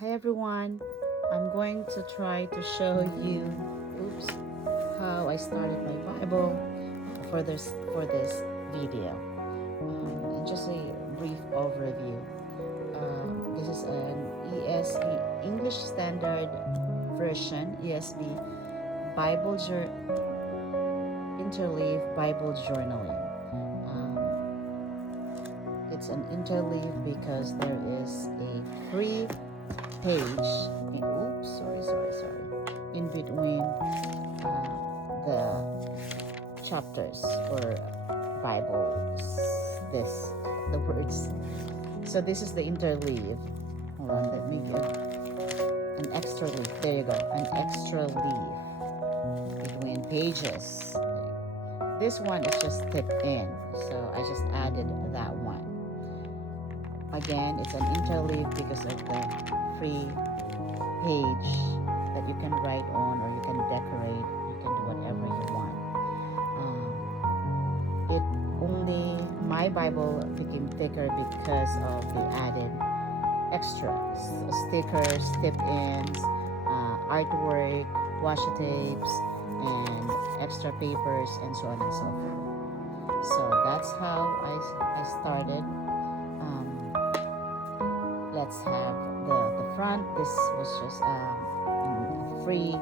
Hi everyone. I'm going to try to show you, how I started my Bible for this video. And just a brief overview. This is an ESV, English Standard Version, ESV Interleaved Bible Journaling. It's an interleave because there is a free page in between the chapters or Bibles, this the words. So this is the interleave. Hold on, let me give an extra leaf. There you go, an extra leaf between pages. This one is just tipped in, so I just added that one. Again, it's an interleave because of the free page that you can write on, or you can decorate, you can do whatever you want. It only, my Bible became thicker because of the added extras, stickers, tip-ins, artwork, washi tapes, and extra papers, and so on and so forth. So that's how I started. Let's have the front. This was just free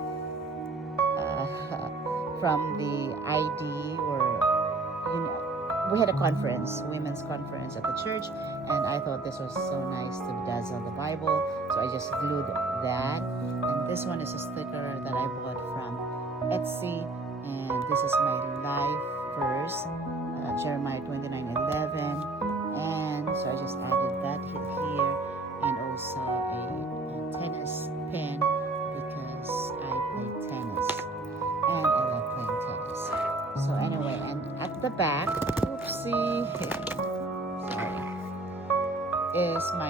from the ID, or we had a conference, women's conference at the church, and I thought this was so nice to bedazzle the Bible, so I just glued that. And this one is a sticker that I bought from Etsy, and this is my life verse, Jeremiah 29:11, and so I just added that here, and also a tennis pin because I play tennis and I like playing tennis. So anyway, and at the back, sorry, is I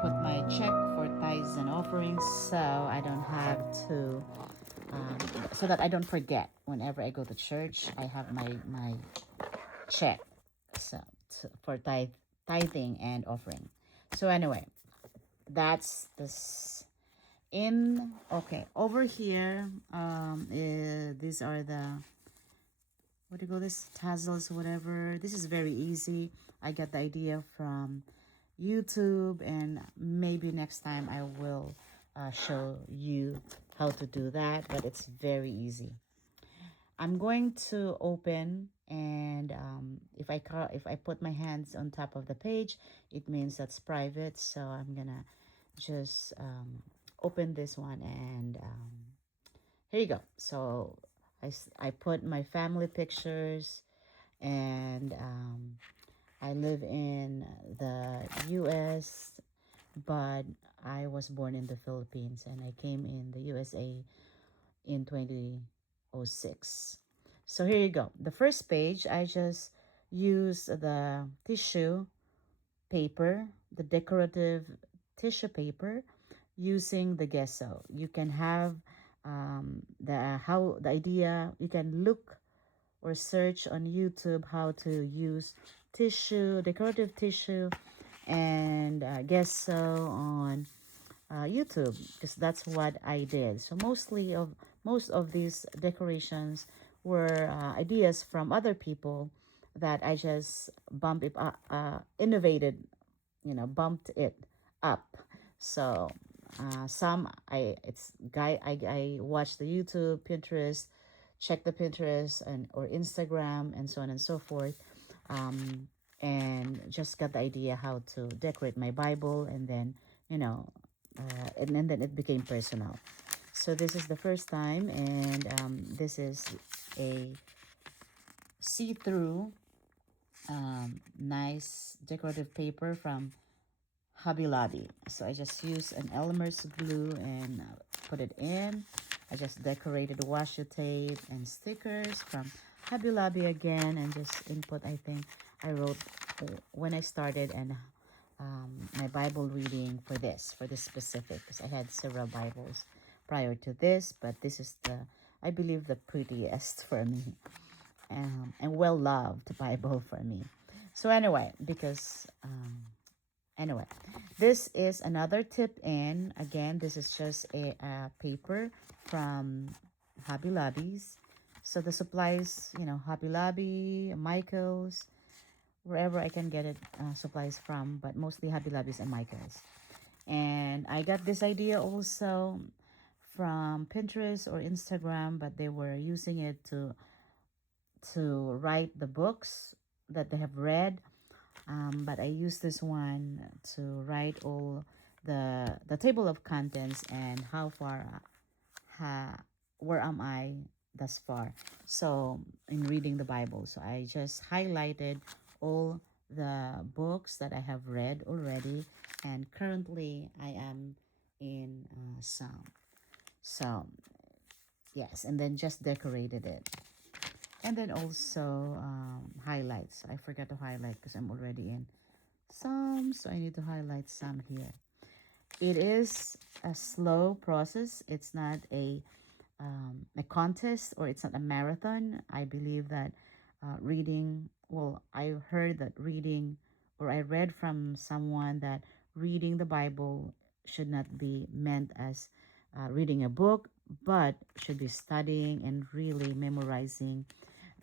put my check for tithes and offerings, so I don't have to, so that I don't forget whenever I go to church. I have my check, so for tithing and offering. So anyway, that's this. Over here, these are the, what do you call this, tassels, whatever. This is very easy. I got the idea from YouTube, and maybe next time I will show you how to do that, but it's very easy. I'm going to open, and if I put my hands on top of the page, it means that's private, so I'm gonna just open this one, and here you go. So I put my family pictures, and I live in the US, but I was born in the Philippines, and I came in the USA in 2006. So here you go. The first page, I just use the tissue paper, the decorative tissue paper, using the gesso. You can have the idea. You can look or search on YouTube how to use tissue, decorative tissue, and gesso on YouTube, because that's what I did. So most of these decorations were ideas from other people that I just innovated, bumped it up. So some I watch the YouTube, Pinterest, check the Pinterest and or Instagram, and so on and so forth, and just got the idea how to decorate my Bible, and then and then it became personal. So this is the first time, and this is a see-through nice decorative paper from Hobby Lobby. So I just used an Elmer's glue and put it in. I just decorated washi tape and stickers from Hobby Lobby again, and just input, I think I wrote when I started, and my Bible reading for this specific, because I had several Bibles prior to this, but this is I believe the prettiest for me, and well-loved Bible for me. So anyway, because Anyway, this is another tip in. Again, this is just a paper from Hobby Lobbies. So the supplies, Hobby Lobby, Michael's, wherever I can get it, supplies from, but mostly Hobby Lobbies and Michael's. And I got this idea also from Pinterest or Instagram, but they were using it to write the books that they have read. But I use this one to write all the table of contents and how far, where am I thus far. So in reading the Bible, so I just highlighted all the books that I have read already, and currently I am in Psalm. So yes, and then just decorated it. And then also highlights. I forgot to highlight because I'm already in some, so I need to highlight some here. It is a slow process. It's not a contest, or it's not a marathon. I believe that reading, well, I heard that reading, or I read from someone that reading the Bible should not be meant as reading a book, but should be studying and really memorizing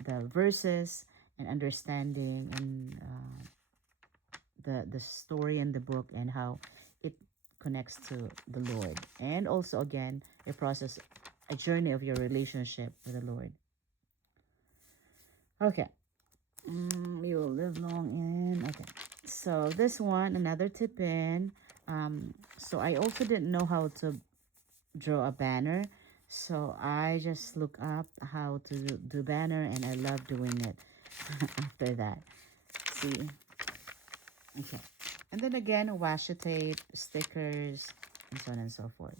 the verses and understanding and the story in the book and how it connects to the Lord. And also, again, a process, a journey of your relationship with the Lord. Okay. You will live long in. Okay. So this one, another tip in. So I also didn't know how to draw a banner. So I just look up how to do banner, and I love doing it after that. See? Okay. And then again, washi tape, stickers, and so on and so forth.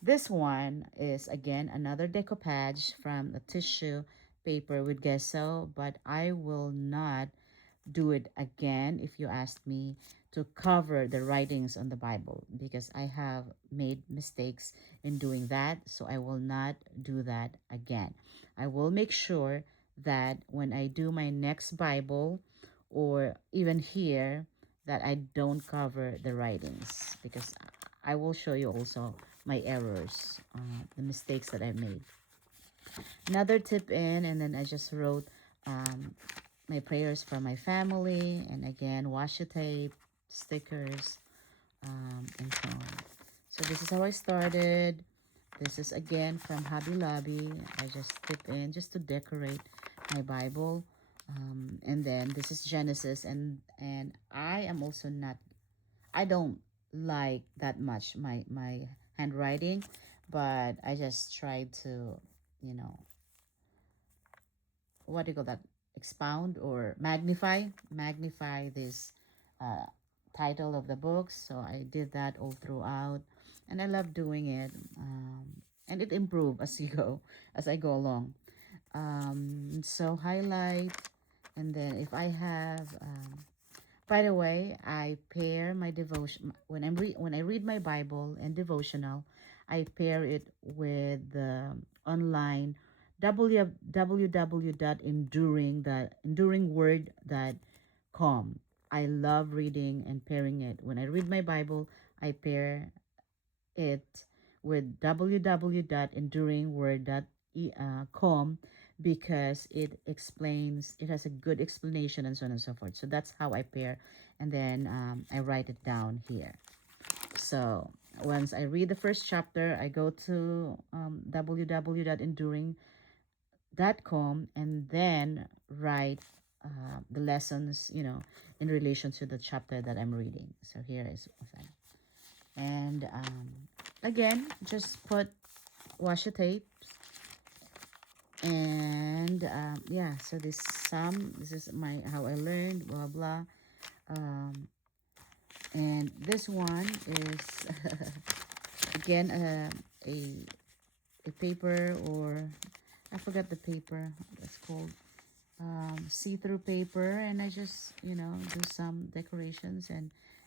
This one is again another decoupage from a tissue paper with gesso, but I will not do it again if you ask me to cover the writings on the Bible, because I have made mistakes in doing that, so I will not do that again. I will make sure that when I do my next Bible, or even here, that I don't cover the writings, because I will show you also my errors, the mistakes that I made. Another tip in, and then I just wrote my prayers for my family, and again, washi tape, stickers, and so on. So this is how I started. This is again from Hobby Lobby. I just tip in just to decorate my Bible. And then this is Genesis, and I am also not, I don't like that much my handwriting, but I just try to, you know, what do you call that, expound or magnify this uh, title of the book. So I did that all throughout, and I love doing it, and it improve as you go, as I go along. So highlight, and then if I have by the way, I pair my devotion when when I read my Bible and devotional. I pair it with the online www.enduringword.com. I love reading and pairing it. When I read my Bible, I pair it with www.enduringword.com, because it explains, it has a good explanation and so on and so forth. So that's how I pair, and then I write it down here. So once I read the first chapter, I go to www.enduring.com, and then write the lessons, in relation to the chapter that I'm reading. So here is one. And again, just put washi tape, and yeah, so this is my how I learned, blah blah. um and this one is again a paper, or I forgot the paper that's called, see-through paper, and I just do some decorations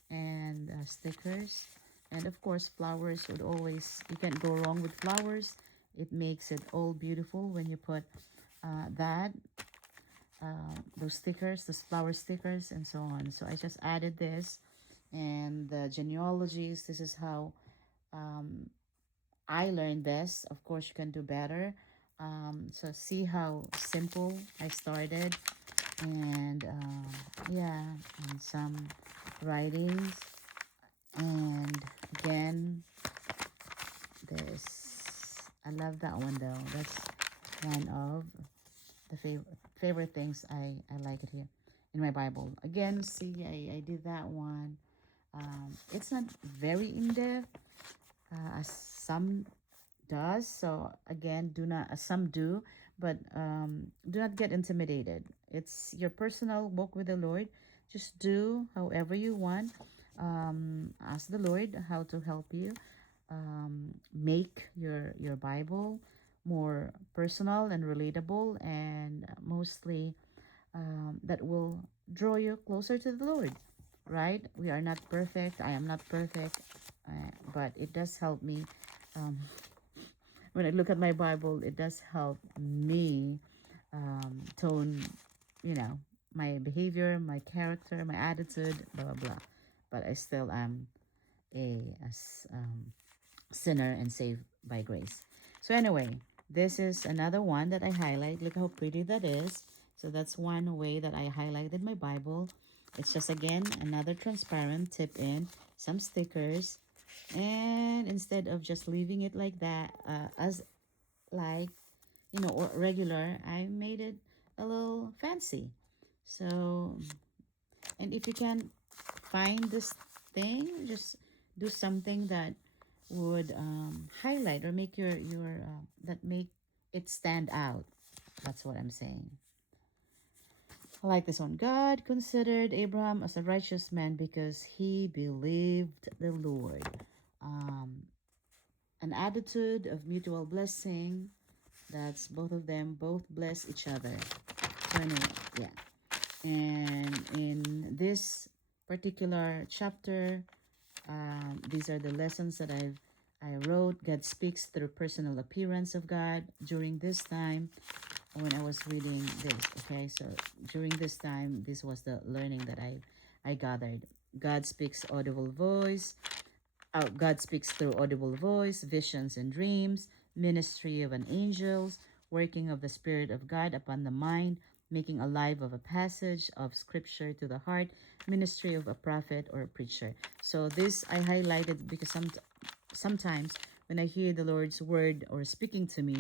and stickers, and of course flowers would always, you can't go wrong with flowers. It makes it all beautiful when you put that those stickers, those flower stickers, and so on. So I just added this, and the genealogies. This is how I learned this. Of course, you can do better. So see how simple I started, and yeah, and some writings, and again, this I love that one though. That's one of the favorite things I like it here in my Bible. Again, see, I did that one. It's not very in depth, as some does. So again, do not, some do, but do not get intimidated. It's your personal walk with the Lord. Just do however you want. Ask the Lord how to help you make your Bible more personal and relatable, and mostly that will draw you closer to the Lord. Right? We are not perfect. I am not perfect, but it does help me. Um, when I look at my Bible, it does help me tone, you know, my behavior, my character, my attitude, blah blah blah. But I still am a sinner and saved by grace. So anyway, this is another one that I highlight. Look how pretty that is. So that's one way that I highlighted my Bible. It's just again another transparent, tip in some stickers, and instead of just leaving it like that, as like, you know, or regular, I made it a little fancy. So, and if you can find this thing, just do something that would highlight or make your that make it stand out. That's what I'm saying. I like this one. God considered Abraham as a righteous man because he believed the Lord. Um, an attitude of mutual blessing. That's both of them both bless each other. So anyway, yeah. And in this particular chapter, these are the lessons that I wrote. God speaks through personal appearance of God during this time when I was reading this. Okay, so during this time, this was the learning that I gathered. God speaks audible voice. God speaks through audible voice, visions and dreams, ministry of an angels, working of the Spirit of God upon the mind, making alive of a passage of scripture to the heart, ministry of a prophet or a preacher. So this I highlighted because sometimes when I hear the Lord's word or speaking to me,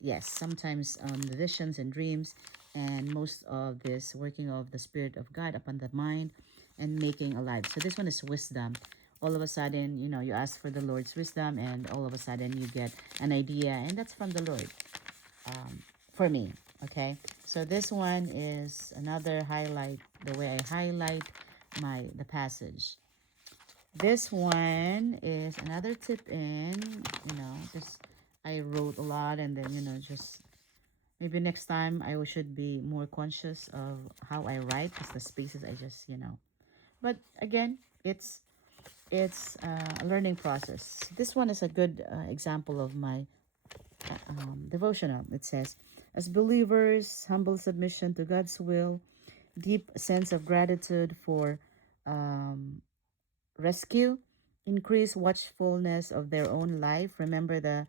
yes, sometimes the visions and dreams, and most of this working of the Spirit of God upon the mind and making alive. So this one is wisdom. All of a sudden, you know, you ask for the Lord's wisdom, and all of a sudden you get an idea, and that's from the Lord for me. Okay, so this one is another highlight, the way I highlight the passage. This one is another tip in, you know, just I wrote a lot, and then, you know, just maybe next time I should be more conscious of how I write, because the spaces I just, you know. But again, it's a learning process. This one is a good example of my devotional. It says, as believers, humble submission to God's will, deep sense of gratitude for um, rescue, increase watchfulness of their own life. Remember the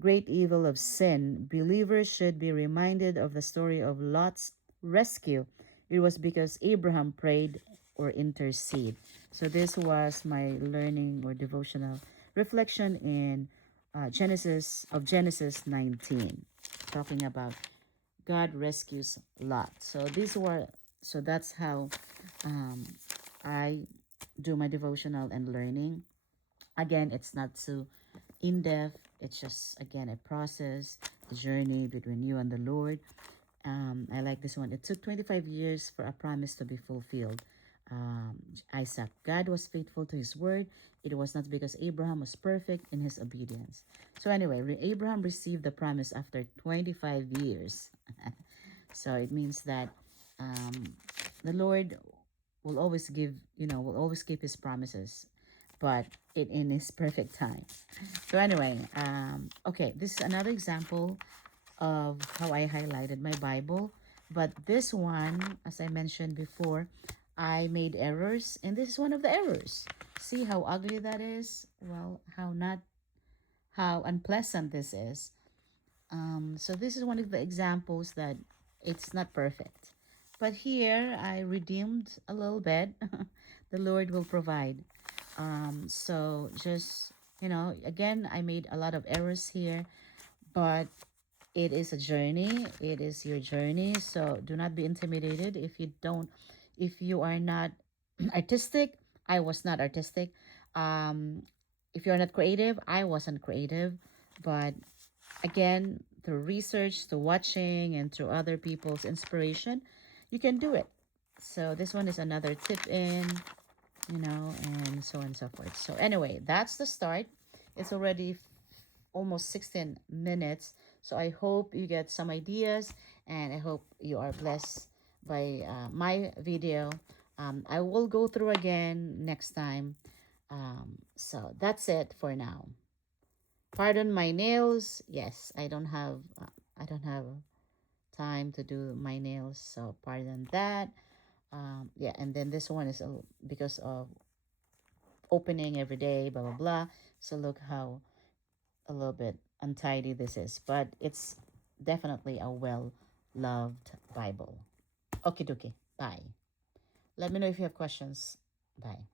great evil of sin. Believers should be reminded of the story of Lot's rescue. It was because Abraham prayed or intercede. So this was my learning or devotional reflection in Genesis 19, talking about God rescues Lot. So that's how um, I do my devotional and learning. Again, it's not too in depth. It's just again a process, a journey between you and the Lord. I like this one. It took 25 years for a promise to be fulfilled. Isaac, God was faithful to his word. It was not because Abraham was perfect in his obedience. So anyway, Abraham received the promise after 25 years. So it means that the Lord will always give, you know, will always keep his promises, but it in his perfect time. So anyway, okay, this is another example of how I highlighted my Bible. But this one, as I mentioned before, I made errors, and this is one of the errors. See how ugly that is? Well, how unpleasant this is. So this is one of the examples that it's not perfect. But here I redeemed a little bit. The Lord will provide. So just, again, I made a lot of errors here, but it is a journey. It is your journey. So do not be intimidated if you are not artistic. I was not artistic. Um, if you're not creative, I wasn't creative. But again, through research, through watching, and through other people's inspiration, you can do it. So this one is another tip in, and so on and so forth. So anyway, that's the start. It's already almost 16 minutes. So I hope you get some ideas, and I hope you are blessed by my video. I will go through again next time. So that's it for now. Pardon my nails. Yes, I don't have time to do my nails, so pardon that. Yeah, and then this one is because of opening every day, blah blah blah. So look how a little bit untidy this is, but it's definitely a well loved Bible. Okay, dokie. Bye. Let me know if you have questions. Bye.